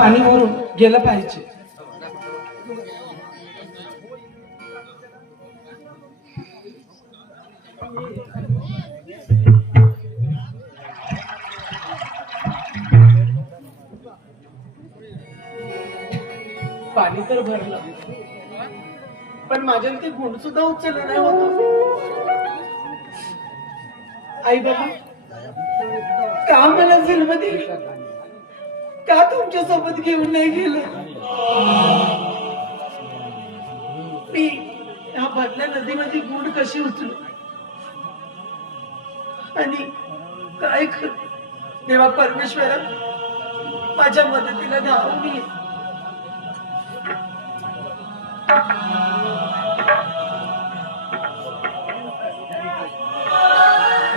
पाणी भरून गेलं पाहिजे. पाणी तर भरलं, पण माझ्या ते गुण सुद्धा उचललं नाही होत. आई बाबा का मला जन्म दिला, का तुमच्या सोबत घेऊन नाही गेलं. मी ह्या भरल्या नदीमध्ये गुण कशी उचलू आणि काय करू. देवा परमेश्वरा माझ्या मदतीला धावून ये.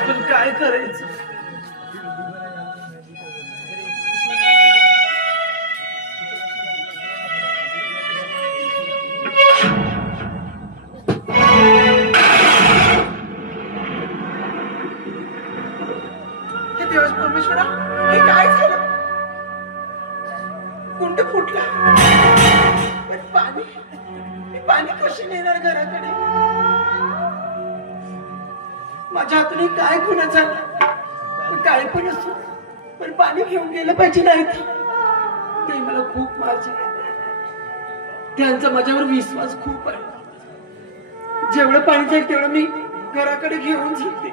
पण काय करायचं. हे देवा परमेश्वरा हे काय झालं. कुंड फुटला, पण पाणी मी पाणी कशी नेणार घराकडे. माझ्या हातून काय गुन्हा झाला. पण काय पण असो, पण पाणी घेऊन गेलं पाहिजे. नाही ते मला खूप मारचे. त्यांचा माझ्यावर विश्वास खूप आहे. जेवढं पाणी जाईल तेवढं मी घराकडे घेऊन जाते.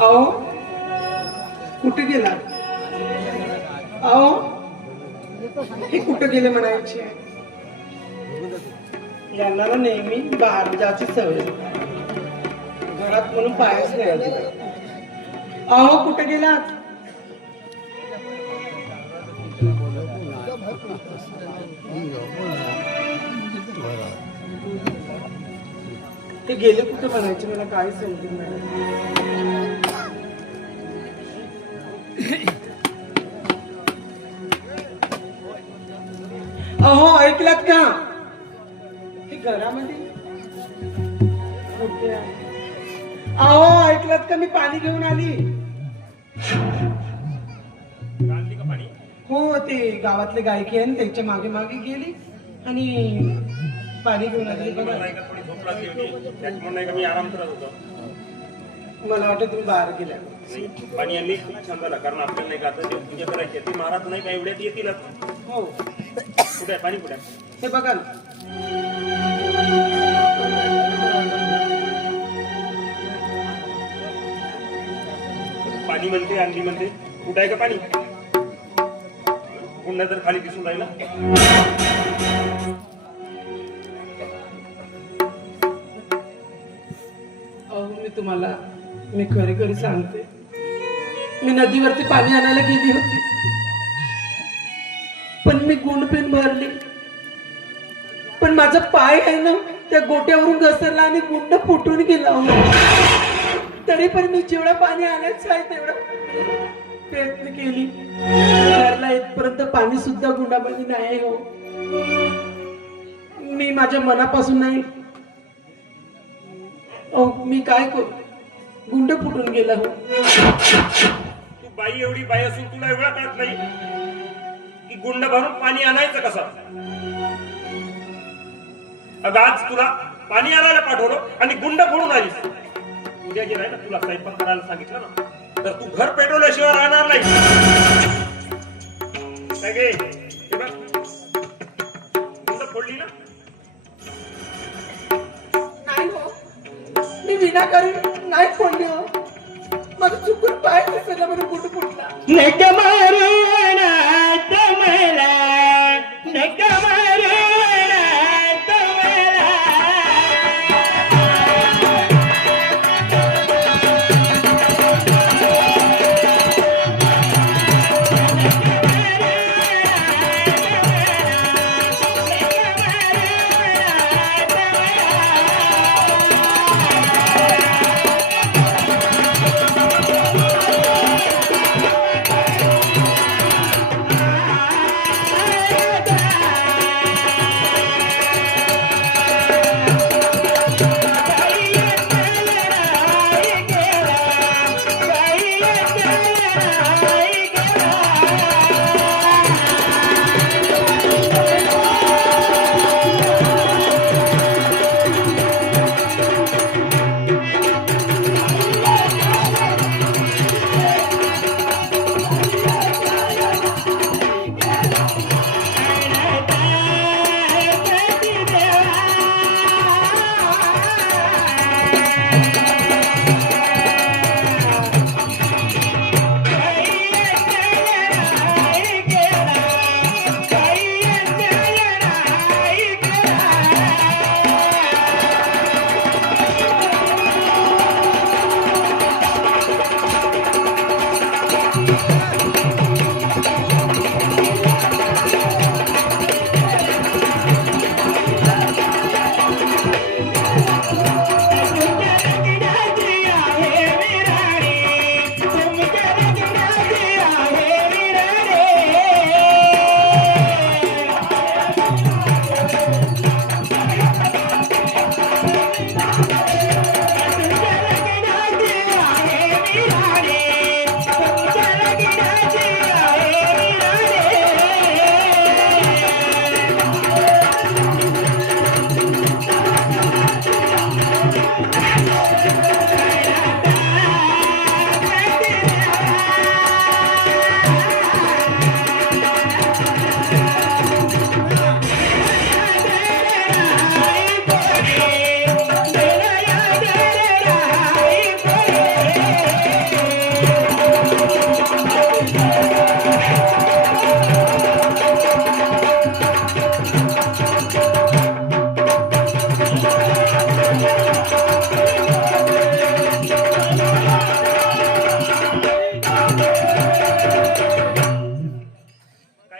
अहो कुठे गेला. अहो हे कुठे गेले म्हणायचे. यांना ना नेहमी बाहेर जायची सवय, घरात म्हणून पायच नाही आली. अहो कुठे गेलात. ते गेले कुठे म्हणायचे मला काय समजत नाही. अहो ऐकलात का. हे घरामध्ये कुठे आहे. अहो ऐकलात का मी पाणी घेऊन आली. हो ते गावातले गायकी आहे त्यांच्या मागे मागे गेली आणि पाणी घेऊन आली. मी आराम करत होतो. मला वाटतं तुम्ही बाहेर गेल्या. पाणी आणली खूप छान झाला, कारण आपल्याला नाही का आता जे पूजा करायची ती महाराज नाही का एवढ्यात येतीलच. हो कुठे आहे पाणी, कुठे आहे हे बघा. पाणी म्हणते आणली म्हणते. कुठे आहे का पाणी. पुन्हा तर खाली दिसून राहिला. मी तुम्हाला मी खरी खरी सांगते. मी नदीवरती पाणी आणायला गेली होती, पण मी गुंड पेन भरली, पण माझा पाय आहे ना त्या गोट्यावरून घसरला आणि गुंड फुटून गेला. तरी पण मी जेवढं पाणी आणायचं आहे तेवढं प्रयत्न केली. घरला येतपर्यंत पाणी सुद्धा गुंडामध्ये नाही. हो मी माझ्या मनापासून नाही. मी काय करू. गुंड फुटून गेला. हो तू बाई एवढी बाई असून तुला एवढा कळत नाही की गुंड भरून पाणी आणायचं कसं. अगं आज तुला पाणी आणायला पाठवलं आणि गुंड फोडून आलीस. उद्या जे नाही ना तुला स्वयंपाक करायला सांगितलं ना तर तू घर पेटवल्याशिवाय राहणार नाही. काय गे गुंड फोडली ना. नाही हो मी विनाकारण नाही फोडली. हो माझं चुकून पाय घसरला म्हणून गुंड फुटला. नका मारू अनाथ मला, नका मारू अनाथ मला.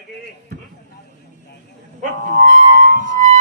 लागे. हं? कोण?